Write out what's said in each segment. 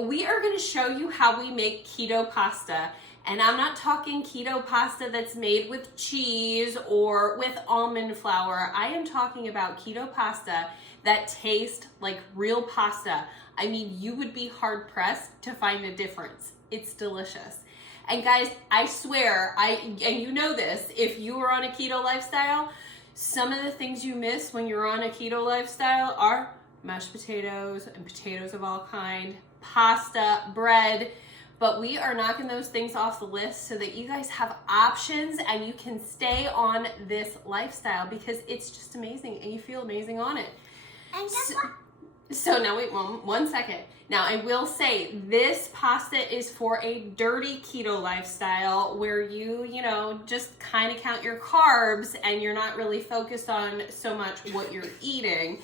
we are going to show you how we make keto pasta. And I'm not talking keto pasta that's made with cheese or with almond flour. I am talking about keto pasta that tastes like real pasta. I mean, you would be hard pressed to find a difference. It's delicious. And guys, I swear, and you know this, if you are on a keto lifestyle, some of the things you miss when you're on a keto lifestyle are mashed potatoes and potatoes of all kind, pasta, bread, but we are knocking those things off the list so that you guys have options and you can stay on this lifestyle because it's just amazing and you feel amazing on it. And guess what? So now wait one second. Now I will say this pasta is for a dirty keto lifestyle where you know, just kind of count your carbs and you're not really focused on so much what you're eating.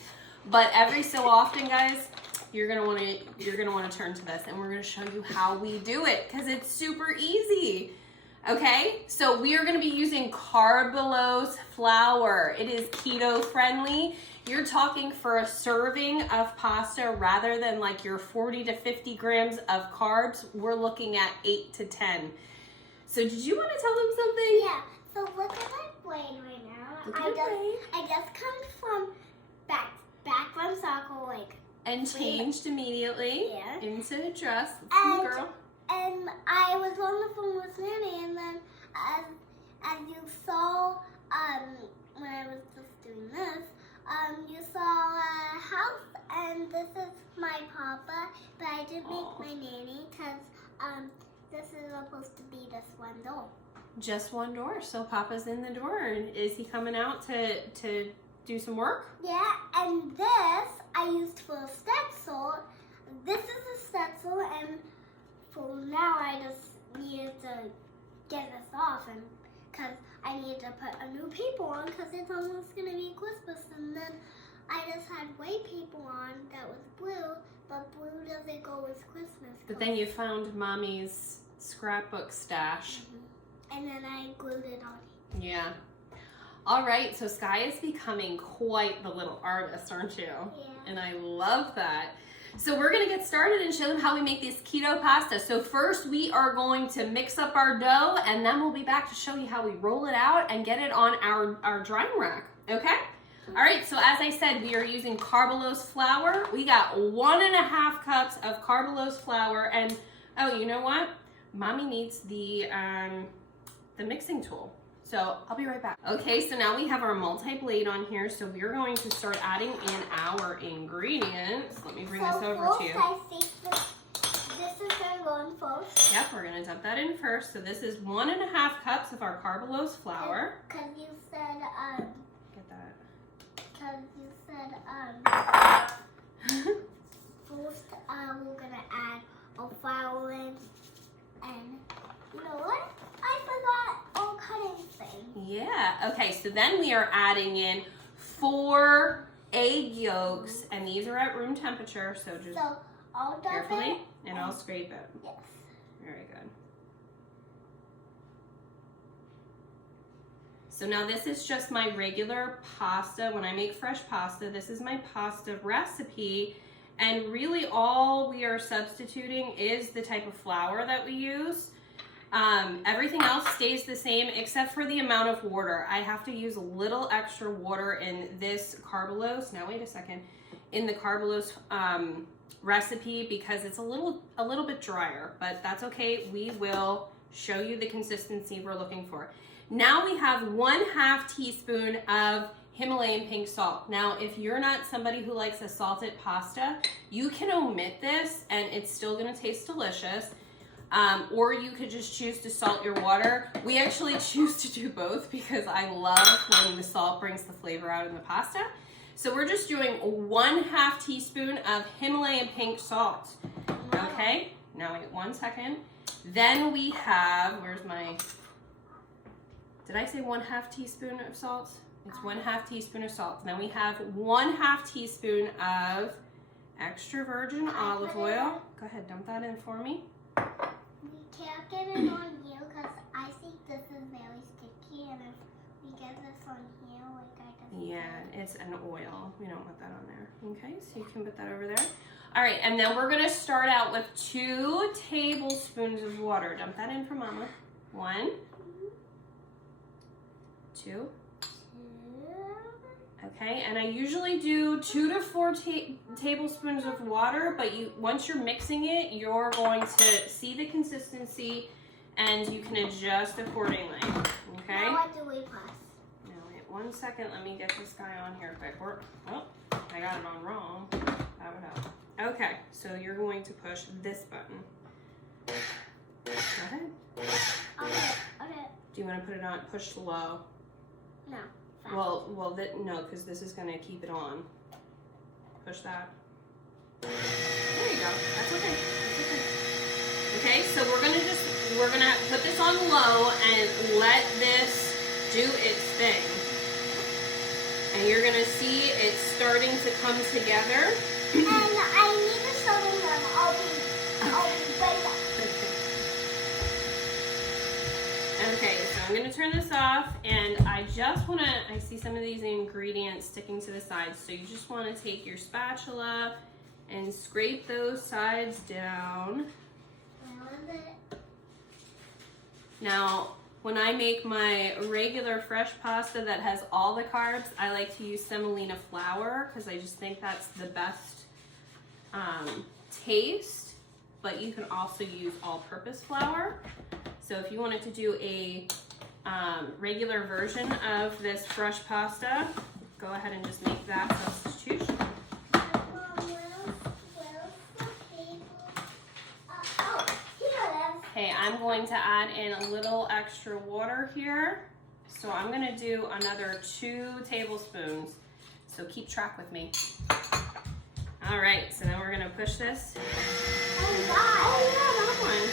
But every so often, guys, you're gonna want to turn to this, and we're gonna show you how we do it because it's super easy. Okay, so we are gonna be using Carbalose flour. It is keto friendly. You're talking for a serving of pasta rather than like your 40 to 50 grams of carbs, we're looking at 8 to 10. So did you want to tell them something? Yeah, so look at my brain right now. Look at I just come from back from soccer, like. And changed immediately into a dress. And, girl. And I was on the phone with Nanny, and then as you saw, when I was just doing this, you saw a house, and this is my papa, but I didn't make my Nanny because this is supposed to be this one door. Just one door. So Papa's in the door, and is he coming out to do some work? Yeah, and this I used for a stencil. This is a stencil, and for now I just needed to get this off, and because I needed to put a new paper on because it's almost gonna be Christmas, and then I just had white paper on that was blue, but blue doesn't go with Christmas. But then you found Mommy's scrapbook stash. Mm-hmm. And then I glued it on. Yeah. All right, so Sky is becoming quite the little artist, aren't you? Yeah. And I love that. So we're gonna get started and show them how we make this keto pasta. So first we are going to mix up our dough, and then we'll be back to show you how we roll it out and get it on our drying rack, okay? All right, so as I said, we are using Carbalose flour. We got 1.5 cups of Carbalose flour, and oh, you know what? Mommy needs the mixing tool. So I'll be right back. Okay, so now we have our multi-blade on here, so we're going to start adding in our ingredients. Let me bring this over to you. I think this is going to go in first. Yep, we're gonna dump that in first. So this is 1.5 cups of our Carbalose flour. Because you said, Get that. because you said, first, we're going to add a flour in, and you know what? I forgot all cutting things. Yeah, okay, so then we are adding in 4 egg yolks, and these are at room temperature, so just I'll dump carefully, it. and I'll scrape it. Yes. Very good. So now this is just my regular pasta. When I make fresh pasta, this is my pasta recipe, and really all we are substituting is the type of flour that we use. Everything else stays the same except for the amount of water. I have to use a little extra water in this Carbalose. Now wait a second. In the Carbalose recipe because it's a little bit drier, but that's okay. We will show you the consistency we're looking for. Now we have 1/2 teaspoon of Himalayan pink salt. Now, if you're not somebody who likes a salted pasta, you can omit this and it's still gonna taste delicious. Or you could just choose to salt your water. We actually choose to do both because I love when the salt brings the flavor out in the pasta. So we're just doing 1/2 teaspoon of Himalayan pink salt. Okay, now wait 1 second. Then we have, did I say 1/2 teaspoon of salt? It's 1/2 teaspoon of salt. Then we have 1/2 teaspoon of extra virgin olive oil. Go ahead, dump that in for me. We can't get it on here because I think this is very sticky, and if we get this on here, like I just Yeah, it's an oil. We don't want that on there. Okay, so you can put that over there. All right, and then we're gonna start out with 2 tablespoons of water. Dump that in for Mama. 1, 2. Okay, and I usually do 2 to 4 tablespoons of water, but once you're mixing it, you're going to see the consistency and you can adjust accordingly. Okay? Now what do we press? Now wait 1 second, let me get this guy on here quick. Oh, I got it on wrong. That would help. Okay, so you're going to push this button. Go ahead. Okay. Do you want to put it on, push low? No. Well, no, because this is going to keep it on. Push that. There you go. That's okay. That's okay. Okay, so we're gonna put this on low and let this do its thing. And you're gonna see it's starting to come together. And I need to show them. I'll be right back. Okay, so I'm gonna turn this off, and I see some of these ingredients sticking to the sides, so you just wanna take your spatula and scrape those sides down. Now, when I make my regular fresh pasta that has all the carbs, I like to use semolina flour because I just think that's the best taste, but you can also use all-purpose flour. So if you wanted to do a regular version of this fresh pasta, go ahead and just make that substitution. Okay, I'm going to add in a little extra water here. So I'm gonna do another 2 tablespoons. So keep track with me. All right, so now we're gonna push this. Oh yeah, that one.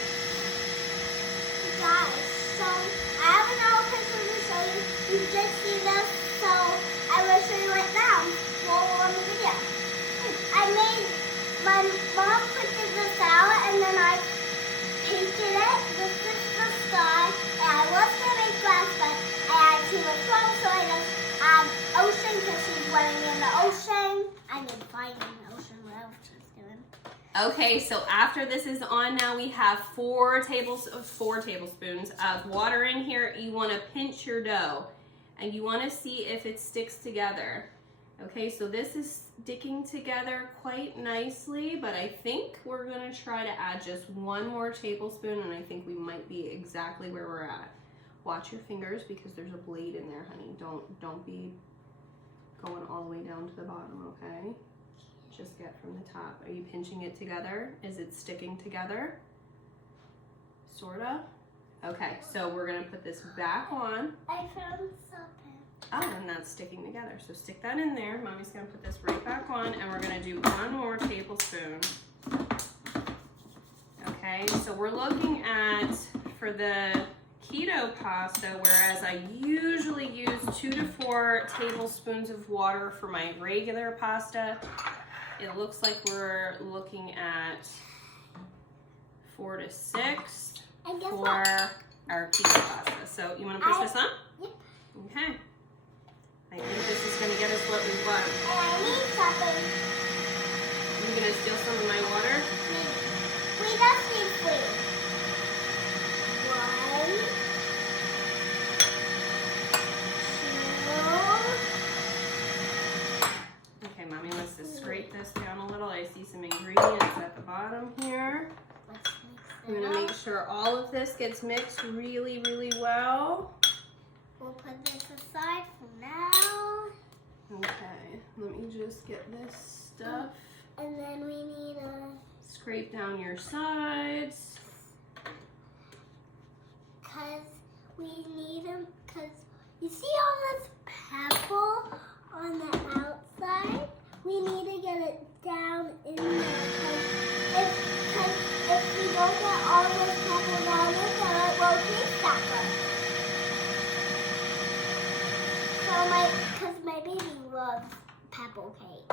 Guys, so I have another picture to show you. You just see this, so I will show you right now. On the video. My mom printed this out, and then I painted it. This is the sky, and I was gonna make glass, but I had too much wrong, so I just ocean because she's running in the ocean. I mean, flying in the ocean, whatever she's doing. Okay, so after this is on, now we have 4 tablespoons of water in here. You want to pinch your dough, and you want to see if it sticks together. Okay, so this is sticking together quite nicely, but I think we're going to try to add just 1 more tablespoon, and I think we might be exactly where we're at. Watch your fingers because there's a blade in there, honey. Don't be going all the way down to the bottom, okay? Just get from the top. Are you pinching it together? Is it sticking together? Sorta? Okay, so we're gonna put this back on. I found something. Oh, and that's sticking together. So stick that in there. Mommy's gonna put this right back on, and we're gonna do 1 more tablespoon. Okay, so we're looking at, for the keto pasta, whereas I usually use 2 to 4 tablespoons of water for my regular pasta, it looks like we're looking at 4 to 6 for our keto pasta. So you want to push this on? Yep. Okay. I think this is going to get us what we want. And I need something. You're going to steal some of my water? We just need 3. 1, 2. Okay, Mommy wants to scrape this down a little. I see some ingredients at the bottom here. I'm going to make sure all of this gets mixed really, really well. We'll put this aside for now. Okay, let me just get this stuff. And then we need Scrape down your sides. Because we need them, because you see all this pepper on the outside? We need to get it down in there, because if we don't get all this pepper down in there, it won't taste that good. Because my baby loves pepper cake.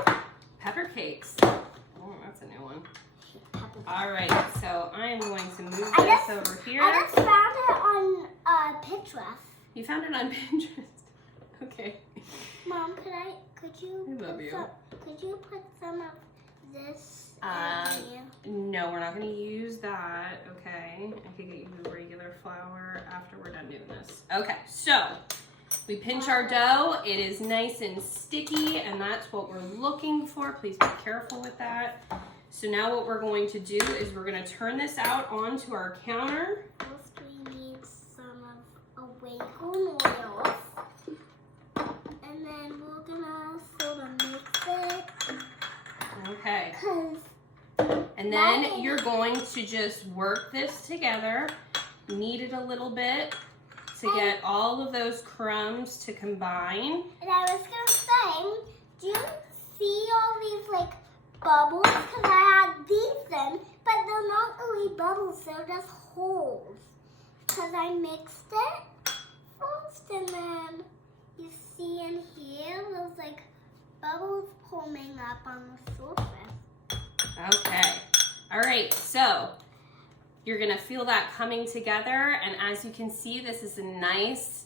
Pepper cakes. Oh, that's a new one. Pepper cake. All right, so I am going to move this over here. I just found it on Pinterest. You found it on Pinterest. Okay. Mom, could you I love you. Could you put some of this. No, we're not going to use that. Okay, I could get you the regular flour after we're done doing this. Okay, so we pinch our dough. It is nice and sticky, and that's what we're looking for. Please be careful with that. So now what we're going to do is we're going to turn this out onto our counter. First we need some of oregano oil. And then we're going to sort of mix it. Okay. And then you're going to just work this together, knead it a little bit to get all of those crumbs to combine. And I was going to say, do you see all these like bubbles? Because I had these then, but they're not really bubbles, they're just holes. Because I mixed it first, and then you see in here, there's like bubbles forming up on the surface. Okay. All right, so you're gonna feel that coming together, and as you can see, this is a nice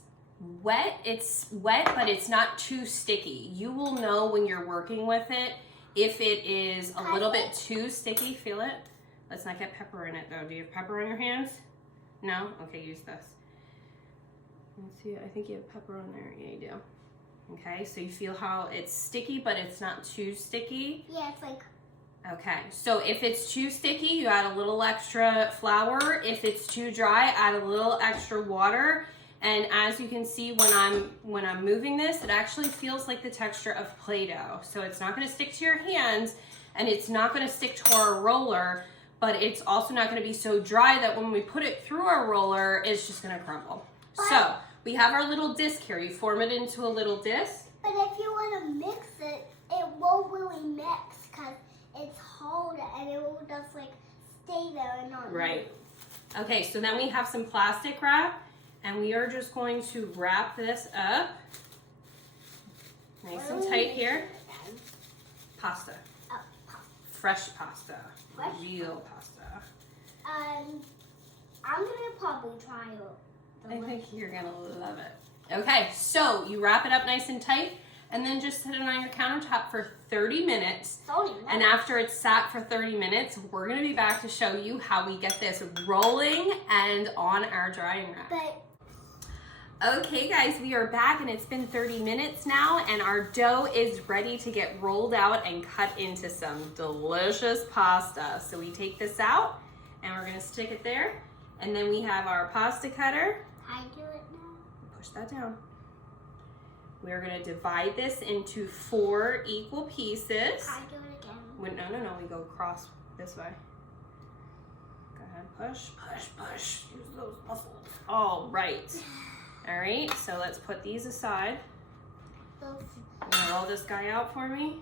wet. It's wet, but it's not too sticky. You will know when you're working with it if it is a little bit too sticky. Feel it? Let's not get pepper in it though. Do you have pepper on your hands? No? Okay, use this. Let's see, I think you have pepper on there. Yeah, you do. Okay, so you feel how it's sticky, but it's not too sticky? Yeah, it's like... Okay, so if it's too sticky, you add a little extra flour. If it's too dry, add a little extra water. And as you can see, when I'm moving this, it actually feels like the texture of Play-Doh. So it's not gonna stick to your hands, and it's not gonna stick to our roller, but it's also not gonna be so dry that when we put it through our roller, it's just gonna crumble. So we have our little disc here. You form it into a little disc. But if you want to mix it, it won't really mix because it's hard and it will just like stay there and not Right. Okay, so then we have some plastic wrap, and we are just going to wrap this up nice and tight here. Pasta. Oh, pasta. Fresh pasta. Fresh Real pasta. I'm gonna probably try it. I think you're gonna love it. Okay, so you wrap it up nice and tight, and then just set it on your countertop for 30 minutes. And after it's sat for 30 minutes, we're gonna be back to show you how we get this rolling and on our drying rack. Okay guys, we are back, and it's been 30 minutes now, and our dough is ready to get rolled out and cut into some delicious pasta. So we take this out, and we're gonna stick it there, and then we have our pasta cutter. I do it now. Push that down. We're gonna divide this into 4 equal pieces. I do it again. No, we go across this way. Go ahead, push, push, push. Use those muscles. All right. All right, so let's put these aside. You wanna roll this guy out for me?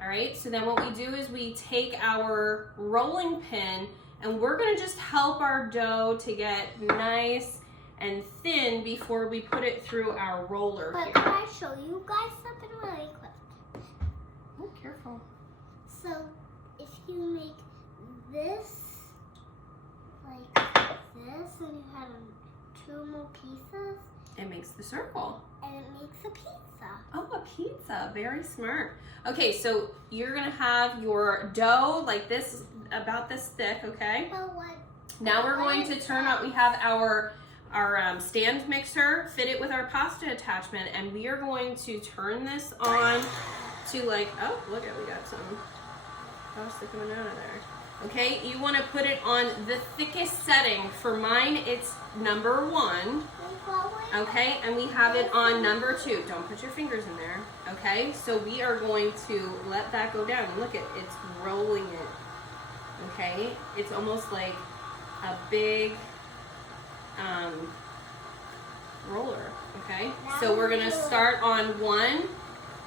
All right, so then what we do is we take our rolling pin, and we're gonna just help our dough to get nice and thin before we put it through our roller here. But can I show you guys something really quick? Oh, careful. So if you make this like this, and you have 2 more pieces, It makes the circle. and it makes a pizza. Oh, a pizza. Very smart. Okay, so you're gonna have your dough like this, about this thick, okay? But what? Now we're going to turn up, we have our stand mixer, fit it with our pasta attachment, and we are going to turn this on to like, oh, look at, we got some pasta coming out of there. Okay, you want to put it on the thickest setting. For mine, it's number 1. Okay, and we have it on number 2. Don't put your fingers in there. Okay, so we are going to let that go down. And look at, it's rolling it. Okay, it's almost like a big roller. Okay, so we're gonna start on 1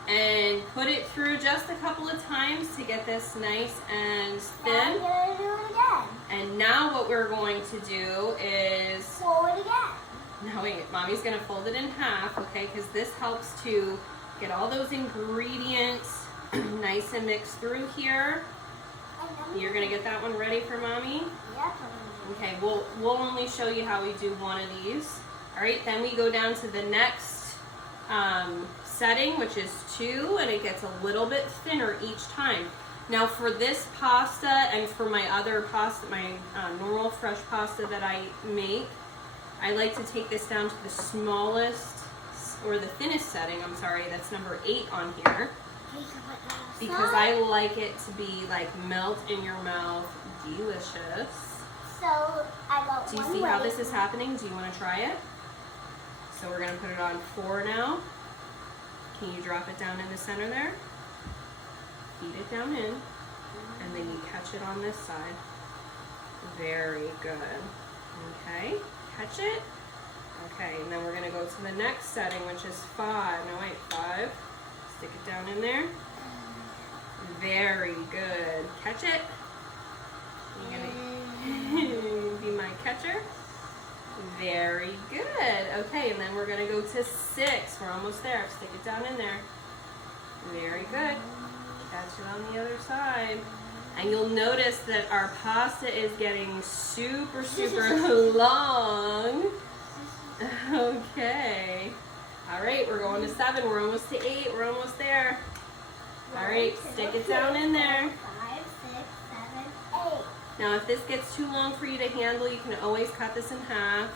and put it through just a couple of times to get this nice and thin. Now I'm gonna do it again. And now what we're going to do is Fold it again. no, wait, Mommy's gonna fold it in half, okay? Because this helps to get all those ingredients nice and mixed through here. You're gonna get that one ready for Mommy? Yep. Okay, we'll only show you how we do one of these. All right, then we go down to the next setting, which is 2, and it gets a little bit thinner each time. Now for this pasta and for my other pasta, my normal fresh pasta that I make, I like to take this down to the smallest, or the thinnest setting, I'm sorry, that's number 8 on here. Because I like it to be like melt in your mouth, delicious. So I got Do you see how this is happening? Do you want to try it? So we're going to put it on 4 now. Can you drop it down in the center there? Feed it down in, and then you catch it on this side. Very good. Okay, catch it. Okay, and then we're going to go to the next setting, which is 5. No, wait, 5. Stick it down in there. Very good. Catch it. You're gonna be my catcher. Very good. Okay, and then we're gonna go to 6. We're almost there. Stick it down in there. Very good. Catch it on the other side. And you'll notice that our pasta is getting super, super long. Okay. All right, we're going to 7. We're almost to 8. We're almost there. All right, stick it down in there. 5, 6, 7, 8. Now, if this gets too long for you to handle, you can always cut this in half.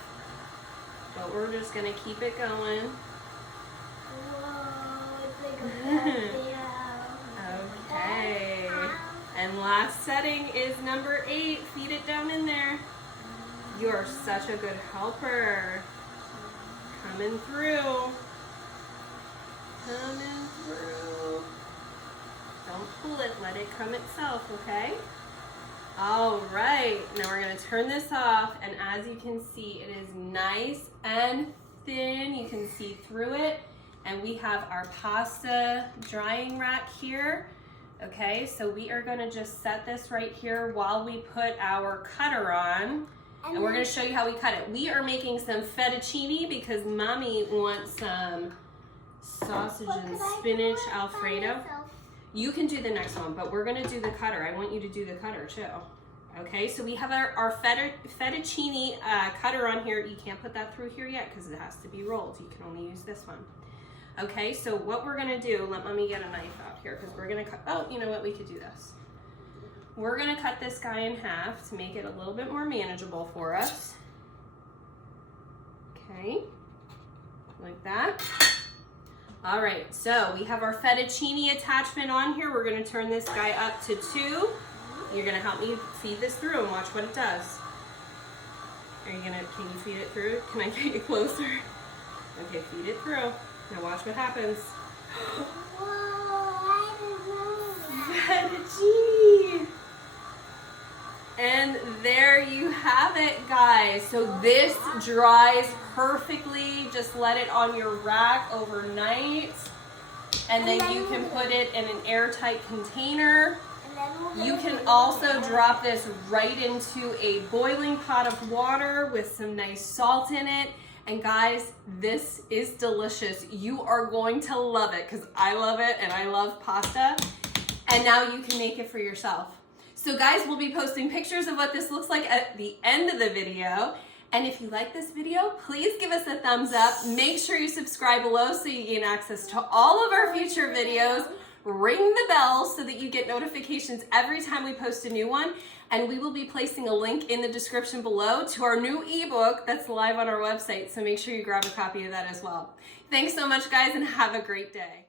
But we're just going to keep it going. Whoa, it's like a video. Okay. And last setting is number 8. Feed it down in there. You are such a good helper. Coming through. Coming through. Don't pull it, let it come itself, okay? All right, now we're gonna turn this off, and as you can see, it is nice and thin. You can see through it, and we have our pasta drying rack here. Okay, so we are gonna just set this right here while we put our cutter on, and we're gonna show you how we cut it. We are making some fettuccine because Mommy wants some sausage and spinach Alfredo. You can do the next one, but we're gonna do the cutter. I want you to do the cutter too. Okay, so we have our fettuccine cutter on here. You can't put that through here yet because it has to be rolled. You can only use this one. Okay, so what we're gonna do, let Mommy get a knife out here because we're gonna cut, oh, you know what, we could do this. We're gonna cut this guy in half to make it a little bit more manageable for us. Okay, like that. All right, so we have our fettuccine attachment on here. We're gonna turn this guy up to 2. You're gonna help me feed this through and watch what it does. Can you feed it through? Can I get you closer? Okay, feed it through. Now watch what happens. Whoa, I didn't know that. Fettuccine! And there you have it, guys. So this dries perfectly. Just let it on your rack overnight. And then you can put it in an airtight container. You can also drop this right into a boiling pot of water with some nice salt in it. And guys, this is delicious. You are going to love it because I love it and I love pasta. And now you can make it for yourself. So guys, we'll be posting pictures of what this looks like at the end of the video. And if you like this video, please give us a thumbs up. Make sure you subscribe below so you gain access to all of our future videos. Ring the bell so that you get notifications every time we post a new one. And we will be placing a link in the description below to our new ebook that's live on our website. So make sure you grab a copy of that as well. Thanks so much, guys, and have a great day.